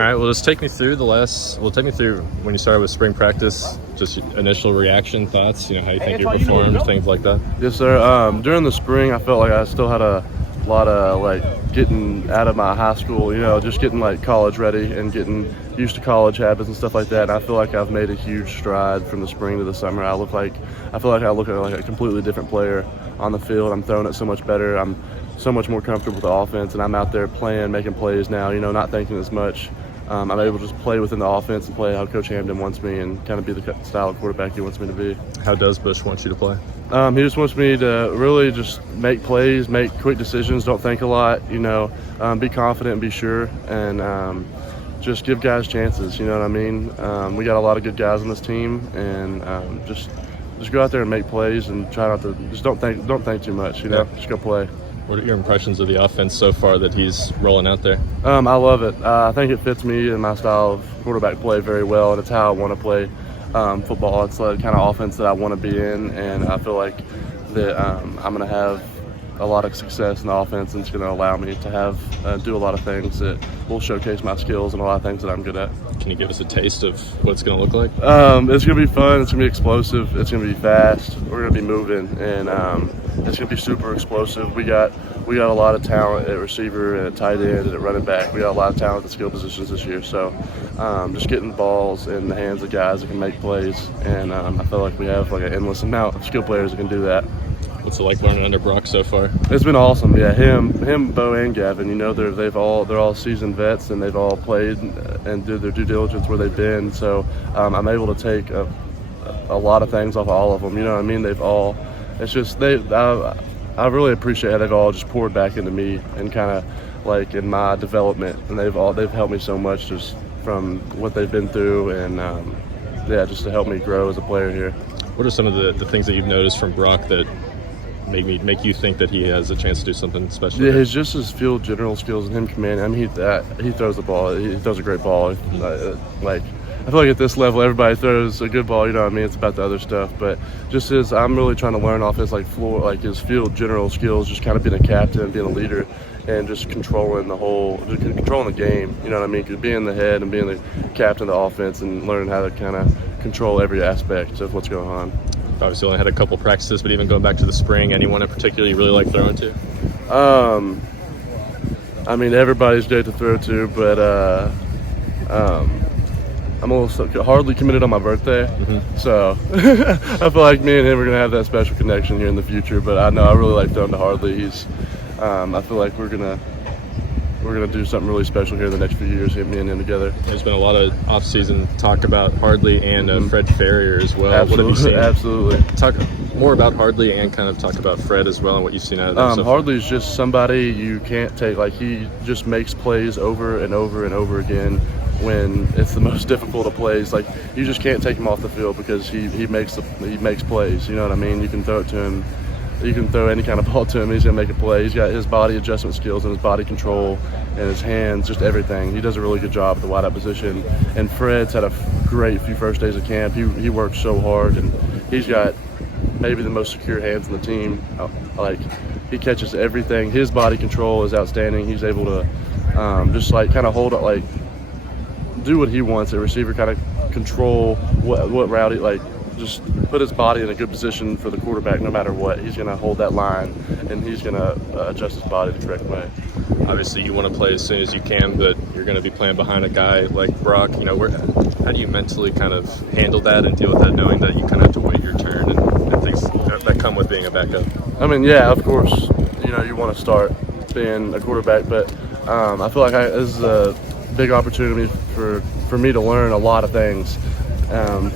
All right, well, just take me through take me through when you started with spring practice, just initial reaction, thoughts, how you think you performed, things like that. Yes, sir. During the spring, I felt like I still had a lot of getting out of my high school, just getting college ready and getting used to college habits and stuff like that. And I feel like I've made a huge stride from the spring to the summer. I feel like I look like a completely different player on the field. I'm throwing it so much better. I'm so much more comfortable with the offense, and I'm out there playing, making plays now, not thinking as much. I'm able to just play within the offense and play how Coach Hamden wants me and kind of be the style of quarterback he wants me to be. How does Bush want you to play? He just wants me to really just make plays, make quick decisions, don't think a lot, be confident and be sure, and just give guys chances, you know what I mean? We got a lot of good guys on this team, and just go out there and make plays and try not to – just don't think too much, just go play. What are your impressions of the offense so far that he's rolling out there? I love it. I think it fits me and my style of quarterback play very well, and it's how I want to play football. It's the kind of offense that I want to be in, and I feel like that I'm going to have a lot of success in the offense, and it's going to allow me to do a lot of things that will showcase my skills and a lot of things that I'm good at. Can you give us a taste of what it's going to look like? It's going to be fun. It's going to be explosive. It's going to be fast. We're going to be moving, and it's going to be super explosive. We got a lot of talent at receiver and at tight end and at running back. We got a lot of talent at skill positions this year. So just getting balls in the hands of guys that can make plays, and I feel like we have an endless amount of skill players that can do that. What's it like learning under Brock so far? It's been awesome. Yeah, him, Bo, and Gavin. They're all seasoned vets, and they've all played and did their due diligence where they've been. So I'm able to take a lot of things off of all of them. You know what I mean? They've all. It's just I really appreciate how they've all just poured back into me and kind of in my development, and they've helped me so much just from what they've been through, and just to help me grow as a player here. What are some of the things that you've noticed from Brock that make you think that he has a chance to do something special? Yeah, his field general skills and him commanding. I mean, he throws the ball. He throws a great ball. I feel like at this level, everybody throws a good ball. You know what I mean? It's about the other stuff. But just I'm really trying to learn off his his field general skills, just kind of being a captain, being a leader, and just controlling the game. You know what I mean? Being the head and being the captain of the offense and learning how to kind of control every aspect of what's going on. Obviously only had a couple practices, but even going back to the spring, anyone in particular you really like throwing to? I mean, everybody's great to throw to, but I'm a little hardly committed on my birthday, so I feel like me and him are going to have that special connection here in the future, but I know I really like throwing to Hardly. I feel like we're gonna do something really special here in the next few years, me and him together. There's been a lot of off-season talk about Hardly and Fred Ferrier as well. Absolutely. What have you seen? Absolutely. Talk more about Hardly and kind of talk about Fred as well and what you've seen out of them. Hardly's just somebody you can't take. He just makes plays over and over and over again when it's the most difficult of plays. You just can't take him off the field because he makes plays. You know what I mean? You can throw it to him. You can throw any kind of ball to him, he's going to make a play. He's got his body adjustment skills and his body control and his hands, just everything. He does a really good job at the wideout position. And Fred's had a great few first days of camp. He works so hard, and he's got maybe the most secure hands in the team. He catches everything. His body control is outstanding. He's able to just kind of hold it, do what he wants. A receiver kind of control what route he just put his body in a good position for the quarterback no matter what. He's going to hold that line, and he's going to adjust his body the correct way. Obviously, you want to play as soon as you can, but you're going to be playing behind a guy like Brock. How do you mentally kind of handle that and deal with that, knowing that you kind of have to wait your turn and things that come with being a backup? I mean, yeah, of course, you want to start being a quarterback, but I feel like this is a big opportunity for me to learn a lot of things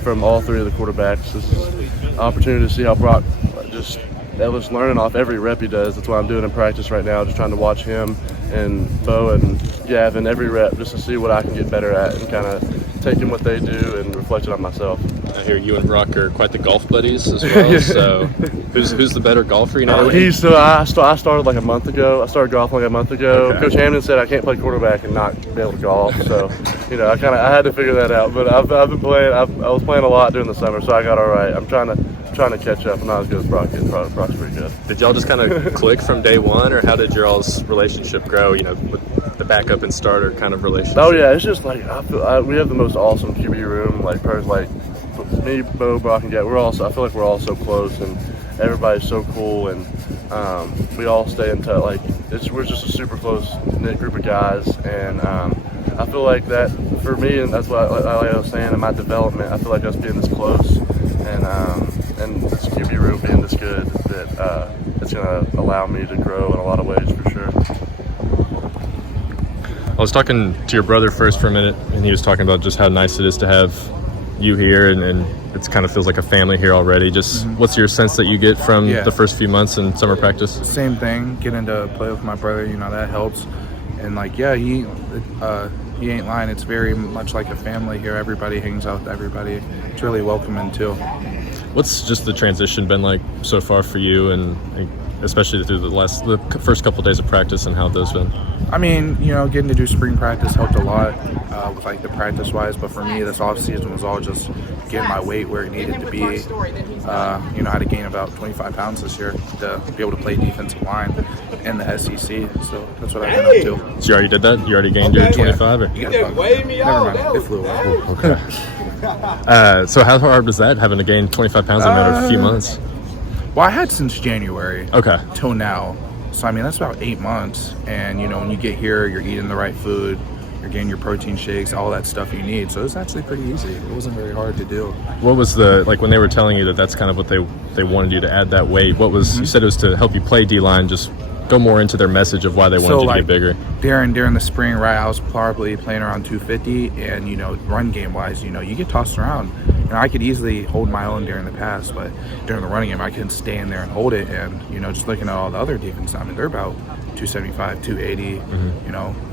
from all three of the quarterbacks. This is an opportunity to see how Brock just learning off every rep he does. That's what I'm doing in practice right now, just trying to watch him and Bo and Gavin every rep just to see what I can get better at and kind of taking what they do and reflect it on myself. I hear you and Brock are quite the golf buddies as well. So who's the better golfer? I started a month ago. I started golfing a month ago. Okay. Coach Hamden said I can't play quarterback and not be able to golf. So I had to figure that out. But I've been playing. I was playing a lot during the summer, so I got all right. I'm trying to catch up. I'm not as good as Brock is. Brock's pretty good. Did y'all just kind of click from day one, or how did your all's relationship grow? With the the backup and starter kind of relationship? Oh yeah, it's just like we have the most awesome QB room. Like me, Bo, Brock, and Jack. I feel like we're all so close, and everybody's so cool, and we all stay in touch. Like we're just a super close knit group of guys, and I feel like that for me, and that's what I was saying in my development. I feel like us being this close, and this QB room being this good, that it's gonna allow me to grow in a lot of ways for sure. I was talking to your brother first for a minute, and he was talking about just how nice it is to have you here, and it kind of feels like a family here already. Just what's your sense that you get from the first few months in summer practice? Same thing, getting to play with my brother, that helps. And he ain't lying. It's very much like a family here. Everybody hangs out with everybody. It's really welcoming too. What's just the transition been like so far for you, and especially through the first couple of days of practice, and how those been? I mean, getting to do spring practice helped a lot with the practice wise, but for me, this off season was all just getting my weight where it needed to be. I had to gain about 25 pounds this year to be able to play defensive line in the SEC. So that's what I've been up to. So you already did that? You already gained your 25? Yeah. You gotta never mind. It flew out. Okay. So how hard was that, having to gain 25 pounds in a few months? Well, I had since January till now. So, that's about 8 months. And, when you get here, you're eating the right food. You're getting your protein shakes, all that stuff you need. So it's actually pretty easy. It wasn't very hard to do. What was when they were telling you that that's kind of what they wanted you to add that weight, what was, you said it was to help you play D-line, just go more into their message of why they wanted you to get bigger. During the spring, right, I was probably playing around 250, and, run game-wise, you get tossed around. I could easily hold my own during the pass, but during the running game, I couldn't stay in there and hold it. And, just looking at all the other defense, they're about 275, 280,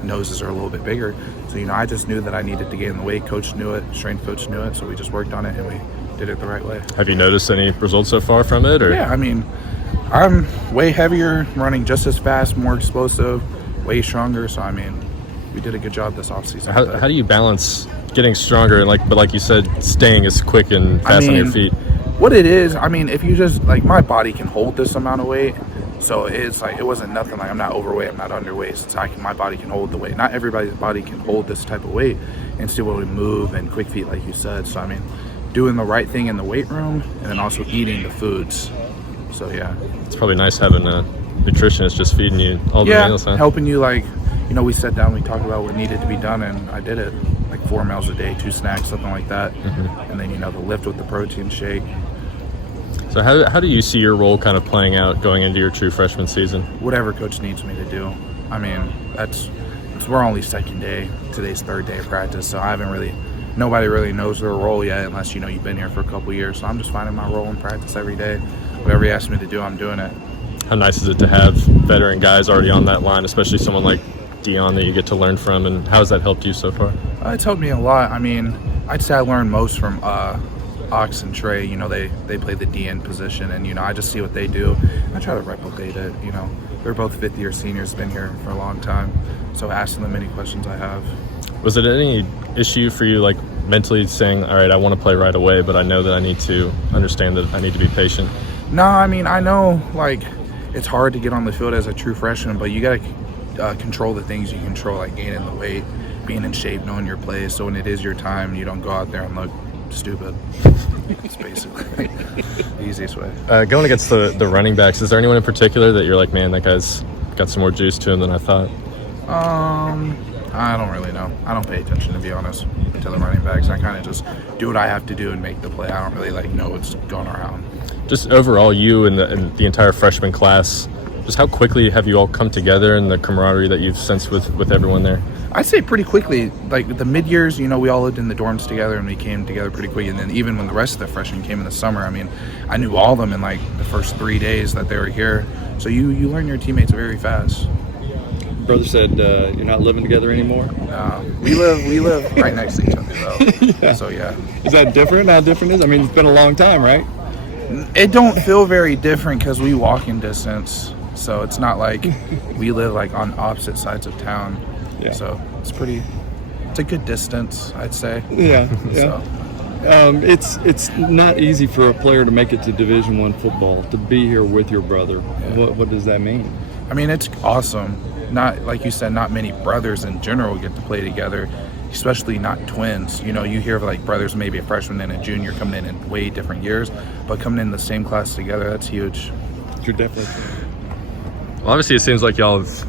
noses are a little bit bigger. So, I just knew that I needed to gain the weight. Coach knew it, strength coach knew it, so we just worked on it, and we did it the right way. Have you noticed any results so far from it? Or? Yeah, I'm way heavier, running just as fast, more explosive, way stronger. So, we did a good job this offseason. How do you balance getting stronger and but like you said, staying as quick and fast on your feet? What it is, if you just my body can hold this amount of weight, so it's it wasn't nothing. I'm not overweight, I'm not underweight. It's my body can hold the weight. Not everybody's body can hold this type of weight and still able to move and quick feet, like you said. So doing the right thing in the weight room, and then also eating the foods. So yeah, it's probably nice having a nutritionist just feeding you all the meals, huh? Helping you we sat down, we talked about what needed to be done, and I did it. 4 meals a day, 2 snacks, something like that. And then, the lift with the protein shake. So how do you see your role kind of playing out going into your true freshman season? Whatever coach needs me to do. We're only second day. Today's third day of practice, so nobody really knows their role yet unless, you've been here for a couple years. So I'm just finding my role in practice every day. Whatever he asks me to do, I'm doing it. How nice is it to have veteran guys already on that line, especially someone like Dion that you get to learn from, and how has that helped you so far? It's helped me a lot. I'd say I learned most from Ox and Trey. They play the DN position, and I just see what they do. I try to replicate it. They're both fifth-year seniors, been here for a long time, so asking them any questions I have. Was it any issue for you, mentally saying, all right, I want to play right away, but I know that I need to understand that I need to be patient? No, I know it's hard to get on the field as a true freshman, but you got to control the things you control, like gaining the weight, being in shape, knowing your plays, so when it is your time, you don't go out there and look stupid. It's basically the easiest way. Going against the running backs, is there anyone in particular that you're like, man, that guy's got some more juice to him than I thought? I don't really know. I don't pay attention, to be honest, to the running backs. I kind of just do what I have to do and make the play. I don't really know what's going around. Just overall, you and the entire freshman class, just how quickly have you all come together and the camaraderie that you've sensed with everyone there? I'd say pretty quickly. The mid-years, we all lived in the dorms together, and we came together pretty quickly. And then even when the rest of the freshmen came in the summer, I knew all of them in the first 3 days that they were here. So you learn your teammates very fast. Brother said you're not living together anymore? We live right next to each other, though. Yeah. So, yeah. Is that different? How different is it? It's been a long time, right? It don't feel very different because we walk in distance. So it's not like we live on opposite sides of town. Yeah. So it's a good distance, I'd say. Yeah. So. It's not easy for a player to make it to Division I football, to be here with your brother. Yeah. What does that mean? It's awesome. not, like you said, not many brothers in general get to play together, especially not twins. You know, you hear of like brothers, maybe a freshman and a junior coming in way different years, but coming in the same class together, that's huge. You're definitely. Well, obviously, it seems like y'all have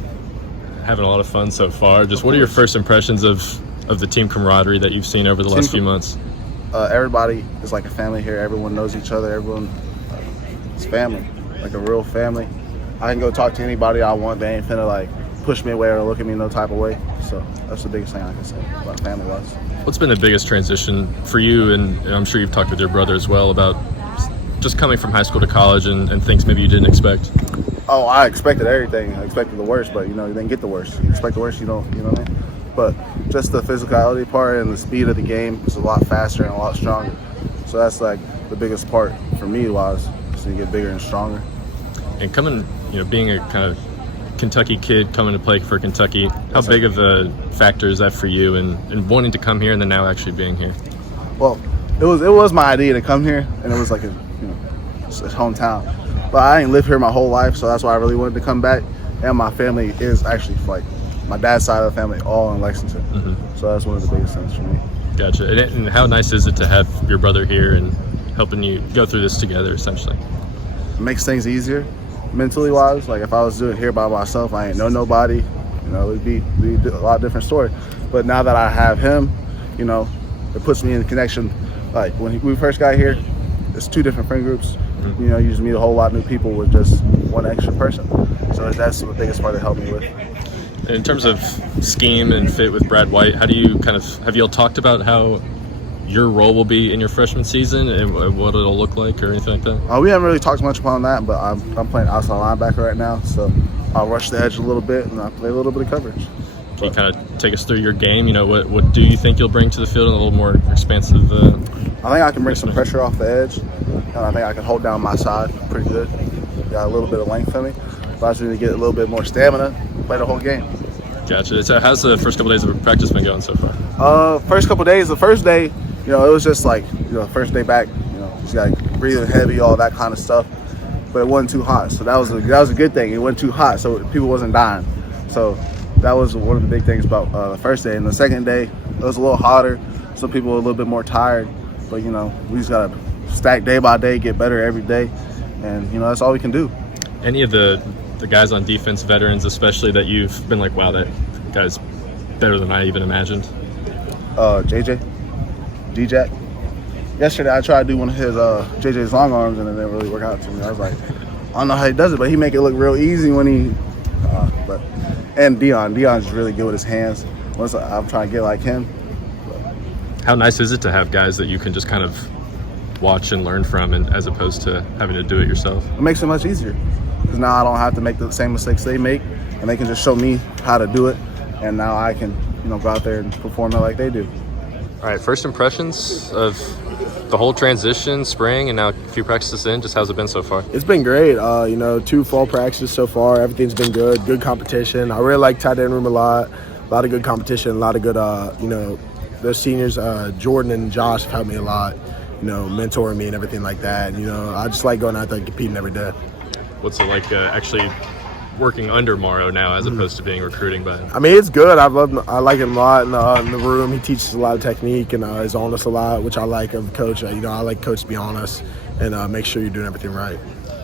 having a lot of fun so far. Just what are your first impressions of the team camaraderie that you've seen over the last few months? Everybody is like a family here. Everyone knows each other. Everyone is family, like a real family. I can go talk to anybody I want. They ain't finna like push me away or look at me no type of way. So that's the biggest thing I can say about family-wise. What's been the biggest transition for you, and I'm sure you've talked with your brother as well, about just coming from high school to college and things maybe you didn't expect? Oh, I expected everything. I expected the worst, but, you know, you didn't get the worst. You expect the worst, you don't, you know what I mean? But just the physicality part and the speed of the game is a lot faster and a lot stronger. So that's, like, the biggest part for me was just to get bigger and stronger. And coming, you know, being a kind of Kentucky kid coming to play for Kentucky, how big of a factor is that for you and wanting to come here and then now actually being here? Well, it was my idea to come here, and it was like it's hometown. But I ain't lived here my whole life, so that's why I really wanted to come back. And my family is actually, like, my dad's side of the family all in Lexington. Mm-hmm. So that's one of the biggest things for me. Gotcha. And how nice is it to have your brother here and helping you go through this together, essentially? It makes things easier mentally wise. Like, if I was doing it here by myself, I ain't know nobody, you know, it'd be a lot different story. But now that I have him, you know, it puts me in connection. Like, when we first got here, it's two different friend groups. You know, you just meet a whole lot of new people with just one extra person. So that's the biggest part that helped me with. In terms of scheme and fit with Brad White, how do you have you all talked about how your role will be in your freshman season and what it'll look like or anything like that? We haven't really talked much upon that, but I'm playing outside linebacker right now, so I'll rush the edge a little bit and I'll play a little bit of coverage. Can you kind of take us through your game? You know, what do you think you'll bring to the field in a little more expansive? I think I can bring some pressure off the edge, and I think I can hold down my side pretty good. Got a little bit of length in me, but I just need to get a little bit more stamina, play the whole game. Gotcha. So how's the first couple days of practice been going so far? First couple days, the first day, you know, it was just like, you know, first day back, you know, just like breathing heavy, all that kind of stuff. But it wasn't too hot, so that was a good thing. It wasn't too hot, so people wasn't dying. So that was one of the big things about the first day. And the second day, it was a little hotter. Some people were a little bit more tired. But, you know, we just got to stack day by day, get better every day. And, you know, that's all we can do. Any of the guys on defense, veterans especially, that you've been like, wow, that guy's better than I even imagined? JJ, D-Jack. Yesterday I tried to do one of his JJ's long arms, and it didn't really work out to me. I was like, I don't know how he does it, but he make it look real easy when he and Deion's really good with his hands. Once I'm trying to get like him. How nice is it to have guys that you can just kind of watch and learn from, and as opposed to having to do it yourself? It makes it much easier because now I don't have to make the same mistakes they make, and they can just show me how to do it, and now I can, you know, go out there and perform it like they do. All right, first impressions of the whole transition, spring, and now a few practices in. Just how's it been so far? It's been great. You know, 2 fall practices so far. Everything's been good competition. I really like tight end room a lot of good competition, a lot of good, you know, those seniors, Jordan and Josh have helped me a lot, you know, mentoring me and everything like that. And, you know, I just like going out there and competing every day. What's it like actually working under Morrow now as opposed to being recruiting by him? I mean, it's good. I like him a lot in the room. He teaches a lot of technique and is honest a lot, which I like of coach. You know, I like coach to be honest and make sure you're doing everything right.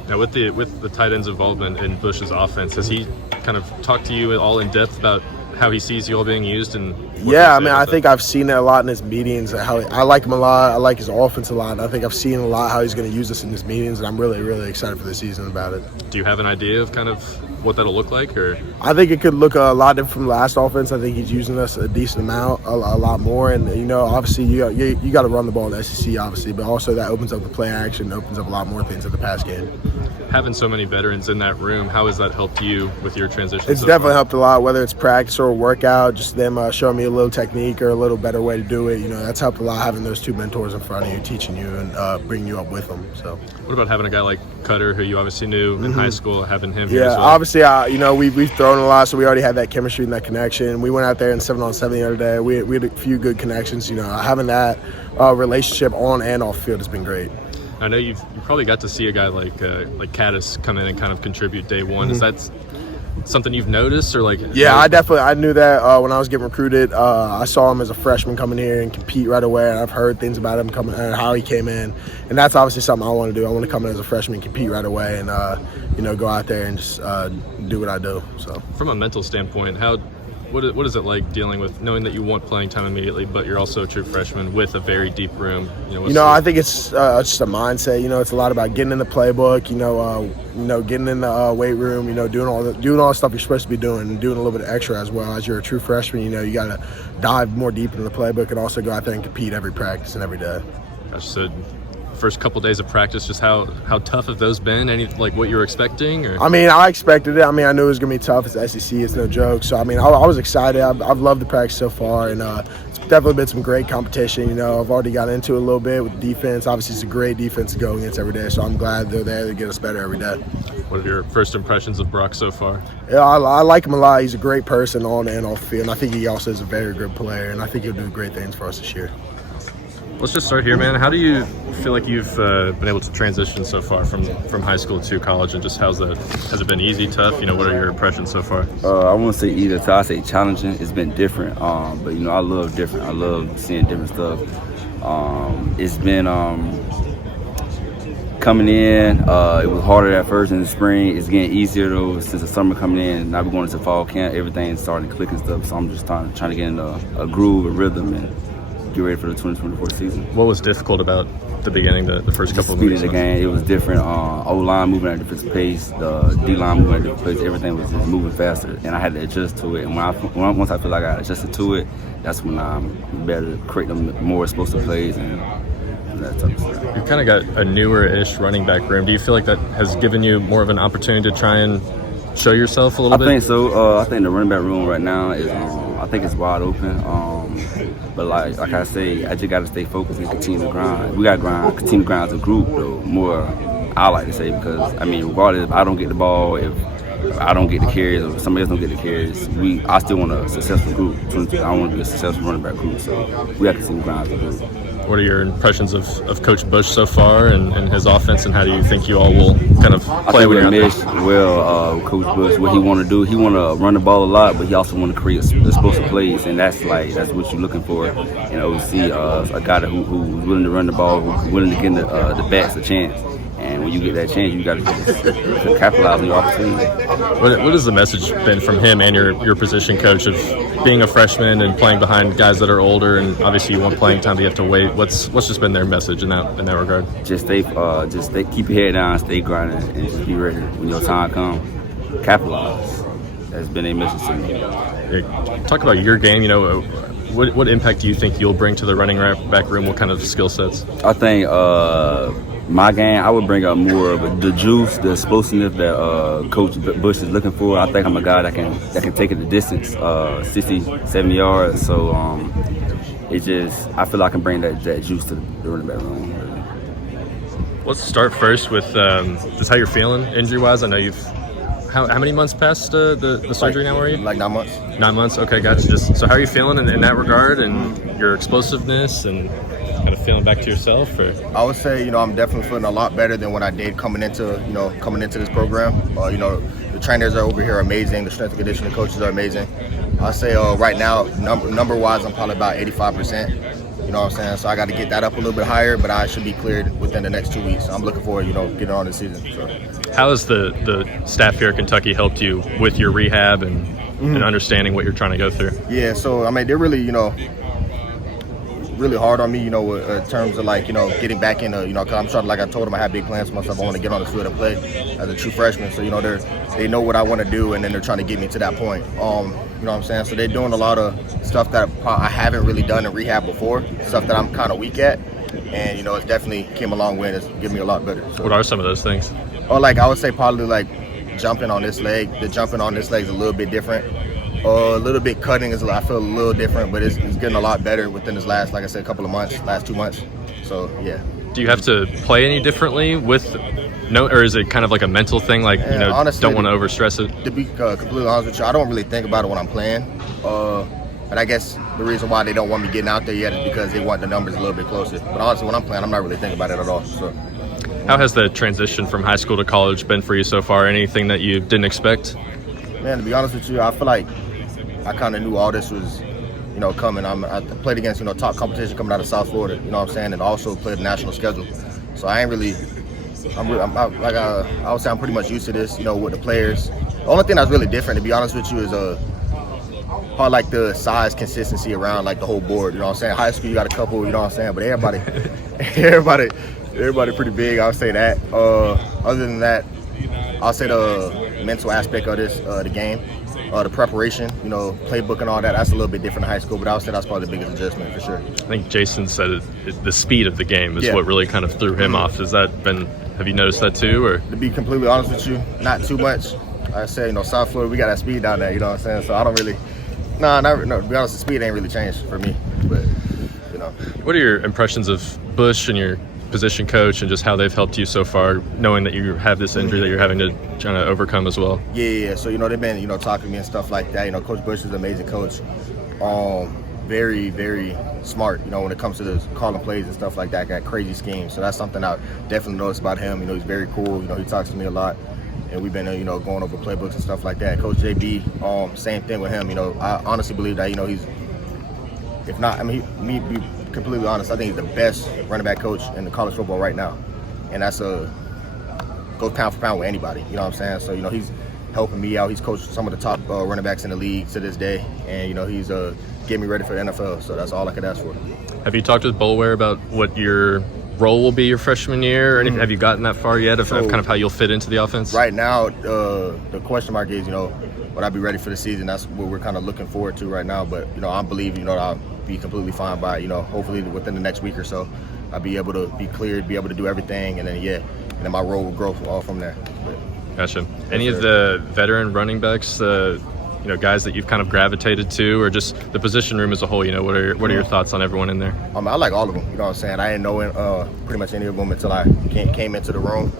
Now, with the tight end's involvement in Bush's offense, has he kind of talked to you all in depth about how he sees you all being used? And yeah, I mean, I think I've seen it a lot in his meetings. How I like him a lot. I like his offense a lot. And I think I've seen a lot how he's going to use us in his meetings, and I'm really, really excited for the season about it. Do you have an idea of kind of what that'll look like? Or I think it could look a lot different from last offense. I think he's using us a decent amount, a lot more. And, you know, obviously you got to run the ball in the SEC, obviously, but also that opens up the play action, opens up a lot more things in the pass game. Having so many veterans in that room, how has that helped you with your transition? It's definitely helped a lot, whether it's practice or workout, just them showing me a little technique or a little better way to do it. You know, that's helped a lot, having those 2 mentors in front of you, teaching you and bringing you up with them. So, what about having a guy like Cutter, who you obviously knew in high school, having him here as well? Obviously, you know, we've thrown a lot, so we already had that chemistry and that connection. We went out there in 7-on-7 the other day. We had a few good connections. You know, having that relationship on and off field has been great. I know you probably got to see a guy like Caddis come in and kind of contribute day one. Is that something you've noticed or like? Yeah, I knew that when I was getting recruited. I saw him as a freshman coming here and compete right away. And I've heard things about him coming and how he came in, and that's obviously something I want to do. I want to come in as a freshman, compete right away, and go out there and just do what I do. So from a mental standpoint, what is it like dealing with knowing that you want playing time immediately, but you're also a true freshman with a very deep room? I think it's just a mindset. It's a lot about getting in the playbook. Getting in the weight room. Doing all the stuff you're supposed to be doing, and doing a little bit of extra as well. As you're a true freshman, you got to dive more deep into the playbook and also go out there and compete every practice and every day. Gosh, so first couple days of practice, just how tough have those been? Any like what you were expecting? Or? I expected it. I knew it was gonna be tough. It's the SEC. It's no joke. So I was excited. I've loved the practice so far, and it's definitely been some great competition. I've already got into it a little bit with defense. Obviously, it's a great defense to go against every day. So I'm glad they're there to get us better every day. What are your first impressions of Brock so far? Yeah, I like him a lot. He's a great person on and off the field. And I think he also is a very good player, and I think he'll do great things for us this year. Let's just start here, man. How do you feel like you've been able to transition so far from high school to college, and just has it been easy, tough? What are your impressions so far? I won't say either. So I say challenging. It's been different, but I love different. I love seeing different stuff. It's been coming in. It was harder at first in the spring. It's getting easier though since the summer coming in. Now we're going into fall camp. Everything's starting to click and stuff. So I'm just trying to get in a groove, a rhythm, and get ready for the 2024 season. What was difficult about the beginning, the first couple of weeks? The game, it was different. O-line moving at a different pace, the D-line moving at a different pace. Everything was just moving faster, and I had to adjust to it. And once I feel like I adjusted to it, that's when I'm better to create them more explosive plays and that type of stuff. You've kind of got a newer-ish running back room. Do you feel like that has given you more of an opportunity to try and show yourself a little bit? I think so. I think the running back room right now is, I think it's wide open. But like I say, I just got to stay focused and continue to grind. We got to continue to grind as a group, though. More, I like to say, because regardless if I don't get the ball, if I don't get the carries, or somebody else don't get the carries, I still want a successful group. I want to be a successful running back group, so we got to continue to grind as a group. What are your impressions of Coach Bush so far and his offense, and how do you think you all will kind of play with him? Well, Coach Bush, what he want to do, he want to run the ball a lot, but he also want to create explosive plays, and that's what you're looking for in OC, a guy who's willing to run the ball, who's willing to give the backs a chance. And when you get that chance, you got to capitalize on your opportunity. What has the message been from him and your position coach of being a freshman and playing behind guys that are older, and obviously you want playing time, but you have to wait? What's just been their message in that regard? Just keep your head down, stay grinding, and just be ready when your time comes. Capitalize. That's been a message to me. Talk about your game. What impact do you think you'll bring to the running back room? What kind of skill sets? I think my game, I would bring up more of the juice, the explosiveness that Coach Bush is looking for. I think I'm a guy that can take it the distance, 60, 70 yards. So I feel like I can bring that juice to the running back room. Let's start first with just how you're feeling injury-wise. I know you've how many months past the surgery now? Are you like 9 months? 9 months. Okay, gotcha. So how are you feeling in that regard, and your explosiveness, and kind of feeling back to yourself? Or? I would say, I'm definitely feeling a lot better than what I did coming into this program. The trainers are over here amazing. The strength and conditioning coaches are amazing. I say right now, number-wise, I'm probably about 85%. You know what I'm saying? So I got to get that up a little bit higher, but I should be cleared within the next 2 weeks. I'm looking forward, getting on this season. So. How has the staff here at Kentucky helped you with your rehab and understanding what you're trying to go through? Yeah, so they're really, really hard on me, in terms of getting back in, because I'm trying, like I told them, I have big plans for myself. I want to get on the field and play as a true freshman. So, they know what I want to do, and then they're trying to get me to that point. You know what I'm saying? So they're doing a lot of stuff that I haven't really done in rehab before, stuff that I'm kind of weak at. And, it's definitely came a long way, and it's given me a lot better. So. What are some of those things? I would say probably jumping on this leg. The jumping on this leg is a little bit different. A little bit cutting is, I feel a little different, but it's getting a lot better within this last, like I said, couple of months, last 2 months. So, yeah. Do you have to play any differently or is it kind of like a mental thing, honestly, don't want to overstress it? To be completely honest with you, I don't really think about it when I'm playing. And I guess the reason why they don't want me getting out there yet is because they want the numbers a little bit closer. But honestly, when I'm playing, I'm not really thinking about it at all. So. How has the transition from high school to college been for you so far? Anything that you didn't expect? Man, to be honest with you, I feel like I kind of knew all this was, coming. I played against, top competition coming out of South Florida, you know what I'm saying, and also played the national schedule. So I ain't really, I would say I'm pretty much used to this, with the players. The only thing that's really different, to be honest with you, is probably like the size consistency around like the whole board, you know what I'm saying. High school, you got a couple, you know what I'm saying, but everybody pretty big, I would say that. Other than that, I'll say the mental aspect of this, the game, the preparation, playbook and all that, that's a little bit different in high school, but I would say that's probably the biggest adjustment for sure. I think Jason said the speed of the game is what really kind of threw him off. Have you noticed that too? Or to be completely honest with you, not too much. I say, South Florida, we got that speed down there, you know what I'm saying? So I don't really, no, to be honest, the speed ain't really changed for me, but, What are your impressions of Bush and your position coach and just how they've helped you so far, knowing that you have this injury that you're having to try to overcome as well? Yeah. So, they've been, talking to me and stuff like that. Coach Bush is an amazing coach. Very, very smart, when it comes to the calling plays and stuff like that. Got crazy schemes. So that's something I definitely noticed about him. He's very cool. He talks to me a lot. And we've been, going over playbooks and stuff like that. Coach JB, same thing with him. I honestly believe that, he's, if not, me be completely honest, I think he's the best running back coach in the college football right now. And that's goes pound for pound with anybody, you know what I'm saying? So, he's helping me out. He's coached some of the top running backs in the league to this day. And, he's getting me ready for the NFL. So that's all I could ask for. Have you talked with Boulware about what your role will be your freshman year? Or anything? Have you gotten that far yet of kind of how you'll fit into the offense? Right now, the question mark is, would I be ready for the season? That's what we're kind of looking forward to right now. But, I believe, I'll be completely fine by, hopefully within the next week or so, I'll be able to be cleared, be able to do everything. And then, my role will grow all from there. Gotcha. Any of the veteran running backs, guys that you've kind of gravitated to, or just the position room as a whole, what are your thoughts on everyone in there? I like all of them, you know what I'm saying? I didn't know pretty much any of them until I came into the room.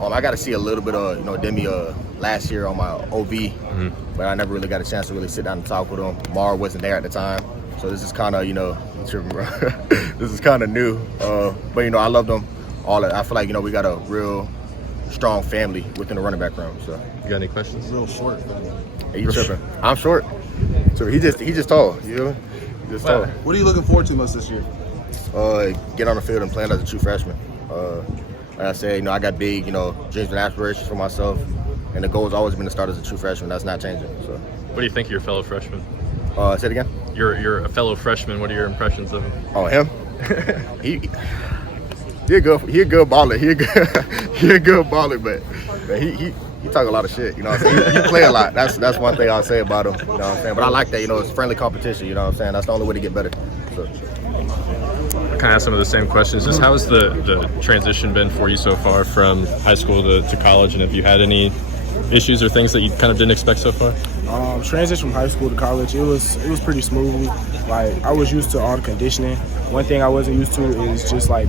I got to see a little bit of, Demi last year on my OV, but I never really got a chance to really sit down and talk with him. Mara wasn't there at the time, so this is kind of, this is kind of new. But, I love them all. I feel like, we got a real strong family within the running back room. So, you got any questions? Real short. Hey, you tripping? I'm short. So he just tall, He just tall. What are you looking forward to most this year? Get on the field and play as a true freshman. Like I said, I got big, dreams and aspirations for myself, and the goal has always been to start as a true freshman. That's not changing. So, what do you think of your fellow freshman? Say it again. You're a fellow freshman. What are your impressions of him? Oh, him? He a good baller. He a good baller, but he talk a lot of shit. You know what I'm saying? He play a lot. That's one thing I'll say about him. You know what I'm saying? But I like that. It's friendly competition. You know what I'm saying? That's the only way to get better. So. I kind of ask some of the same questions. Just how has the transition been for you so far from high school to college, and have you had any issues or things that you kind of didn't expect so far? Transition from high school to college, it was pretty smoothly. Like, I was used to all the conditioning. One thing I wasn't used to is just like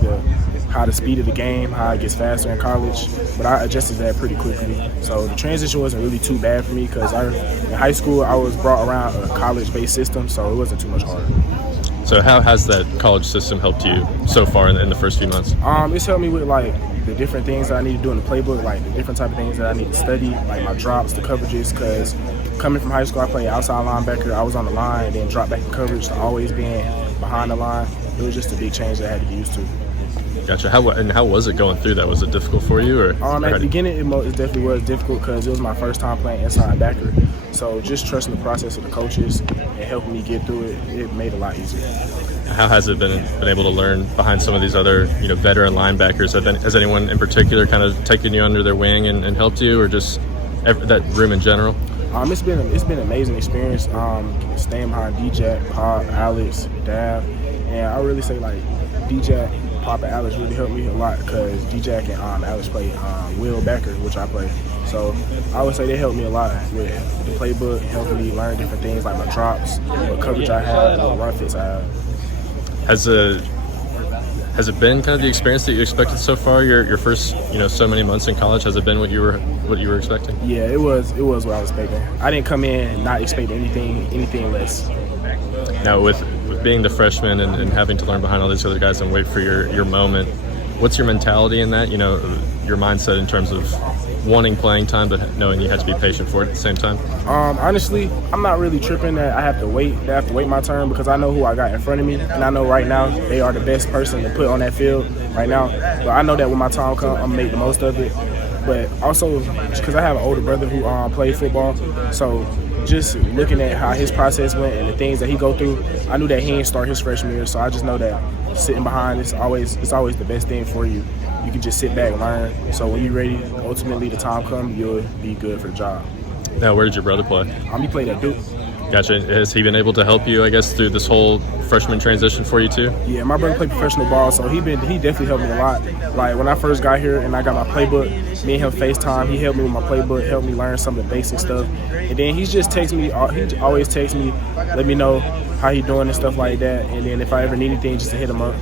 how the speed of the game, how it gets faster in college, but I adjusted that pretty quickly. So the transition wasn't really too bad for me because in high school I was brought around a college-based system, so it wasn't too much harder. So how has that college system helped you so far in the first few months? It's helped me with like the different things that I need to do in the playbook, like the different type of things that I need to study, like my drops, the coverages, because coming from high school I played outside linebacker, I was on the line, then dropped back in coverage to always being behind the line. It was just a big change that I had to get used to. Gotcha. How was it going through that? Was it difficult for you? Or at the beginning, it definitely was difficult because it was my first time playing inside backer. So just trusting the process of the coaches and helping me get through it, it made it a lot easier. How has it been able to learn behind some of these other veteran linebackers? Has anyone in particular kind of taken you under their wing and helped you, or just that room in general? It's been an amazing experience. Staying behind D-Jack, Pop, Alex, Dav, and I really say like D-Jack, Pop, and Alex really helped me a lot because D-Jack and Alex play Will Becker, which I play. So I would say they helped me a lot with the playbook, helping me learn different things like my drops, what coverage I have, what run fits I have. Has it been kind of the experience that you expected so far? Your first so many months in college, has it been what you were expecting? Yeah, it was what I was expecting. I didn't come in not expecting anything less. Now with being the freshman and having to learn behind all these other guys and wait for your moment, What's your mentality in that? You know, your mindset in terms of wanting playing time, but knowing you have to be patient for it at the same time? Honestly, I'm not really tripping that I have to wait my turn, because I know who I got in front of me, and I know right now they are the best person to put on that field right now. But I know that when my time comes, I'm gonna make the most of it. But also, because I have an older brother who played football, so just looking at how his process went and the things that he go through, I knew that he didn't start his freshman year. So I just know that sitting behind it's always the best thing for you. You can just sit back and learn. So when you're ready, ultimately the time comes, you'll be good for the job. Now, where did your brother play? He played at Duke. Gotcha. Has he been able to help you, I guess, through this whole freshman transition for you too? Yeah, my brother played professional ball, so he definitely helped me a lot. Like when I first got here and I got my playbook, me and him FaceTime. He helped me with my playbook, helped me learn some of the basic stuff. And then he just texts me. He always texts me, let me know how he doing and stuff like that. And then if I ever need anything, just to hit him up.